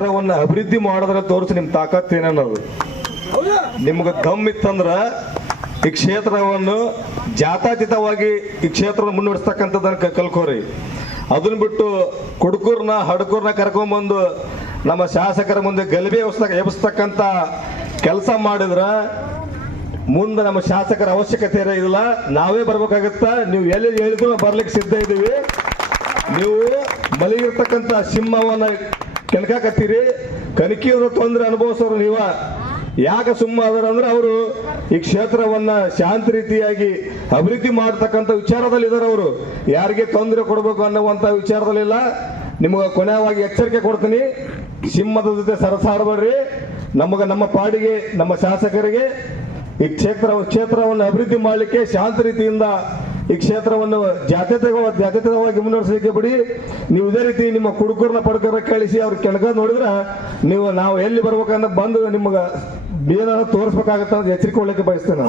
ಕ್ಷೇತ್ರವನ್ನ ಅಭಿವೃದ್ಧಿ ಮಾಡೋದ್ರ ತೋರಿಸಿ ನಿಮ್ ತಾಕತ್ ಏನನ್ನೋದು ನಿಮ್ಗೆ ದಮ್ ಇತ್ತಂದ್ರ ಈ ಕ್ಷೇತ್ರವನ್ನು ಜಾತಾತೀತವಾಗಿ ಈ ಕ್ಷೇತ್ರವನ್ನು ಮುನ್ನಡೆಸ್ತಕ್ಕಂಥದ್ದನ್ನ ಕಲ್ಕೋರಿ. ಅದನ್ನ ಬಿಟ್ಟು ಕುಡುಕೂರ್ನ ಹಡ್ಕೂರ್ನ ಕರ್ಕೊಂಬಂದು ನಮ್ಮ ಶಾಸಕರ ಮುಂದೆ ಗಲಭೆ ಎಬ್ಸ್ತಕ್ಕಂತ ಎಬ್ಸ್ತಕ್ಕಂಥ ಕೆಲಸ ಮಾಡಿದ್ರ ಮುಂದೆ ನಮ್ಮ ಶಾಸಕರ ಅವಶ್ಯಕತೆ ಇರೋದಿಲ್ಲ ನಾವೇ ಬರ್ಬೇಕಾಗತ್ತ. ನೀವು ಎಲ್ಲಿ ಹೇಳಿದ್ರು ಬರ್ಲಿಕ್ಕೆ ಸಿದ್ಧ ಇದ್ದೀವಿ ನೀವು ಮಲಗಿರ್ತಕ್ಕಂಥ ಸಿಂಹವನ್ನ ಕೆಣಕಾಕತ್ತೀರಿ ಕನಕಿಯವರ ತೊಂದರೆ ಅನುಭವಿಸೋರು ನೀವ. ಯಾಕೆ ಸುಮ್ಮ ಅದರ ಅಂದ್ರೆ ಅವರು ಈ ಕ್ಷೇತ್ರವನ್ನ ಶಾಂತ ರೀತಿಯಾಗಿ ಅಭಿವೃದ್ಧಿ ಮಾಡತಕ್ಕಂಥ ವಿಚಾರದಲ್ಲಿ ಇದಾರೆ ಅವರು. ಯಾರಿಗೆ ತೊಂದರೆ ಕೊಡಬೇಕು ಅನ್ನುವಂತ ವಿಚಾರದಲ್ಲಿಲ್ಲ ನಿಮಗೆ ಕೊನೆಯವಾಗಿ ಎಚ್ಚರಿಕೆ ಕೊಡ್ತೀನಿ. ಸಿಂಹದ ಜೊತೆ ಸರಸಾಡಬೇಡ್ರಿ. ನಮಗೆ ನಮ್ಮ ಪಾಡಿಗೆ, ನಮ್ಮ ಶಾಸಕರಿಗೆ ಈ ಕ್ಷೇತ್ರ, ಕ್ಷೇತ್ರವನ್ನು ಅಭಿವೃದ್ಧಿ ಮಾಡಲಿಕ್ಕೆ ಶಾಂತ ರೀತಿಯಿಂದ ಈ ಕ್ಷೇತ್ರವನ್ನು ಜಾತ್ಯತೆ ಜಾತ್ಯತೀತವಾಗಿ ಮುನ್ನಡೆಸಲಿಕ್ಕೆ ಬಿಡಿ. ನೀವು ಇದೇ ರೀತಿ ನಿಮ್ಮ ಕುಡುಕರನ್ನ ಪಡ್ಕರ ಕಳಿಸಿ ಅವ್ರ ಕೆಳಗ ನೋಡಿದ್ರ ನೀವು ನಾವು ಎಲ್ಲಿ ಬರ್ಬೇಕಂತ ಬಂದು ನಿಮ್ಗೆ ಬೇನ ತೋರಿಸ್ಬೇಕಾಗತ್ತ ಎಚ್ಚರಿಕೆ ಕೊಡ್ಲಿಕ್ಕೆ ಬಯಸ್ತೇನೆ